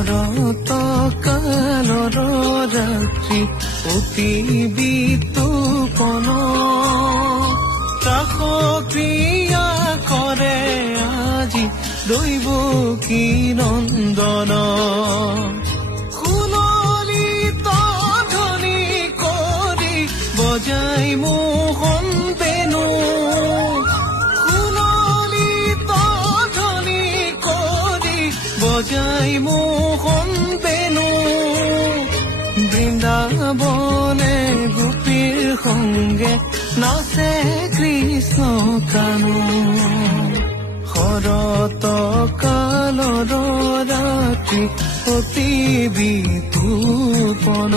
শৰত কালৰ ৰাত্ৰি অতি বিতুপন ক্ৰিয়া কৰে আজি দৈৱ কি নন্দন সুললিত ধ্বনি কৰি বজাই মোহন বেণু সুললিত ধ্বনি কৰি বজাই মোহন বেণু বৃন্দাবনে গোপীৰ সংগে নাচে কৃষ্ণ কানু শৰত কালৰ ৰাতি অতি বিতুপন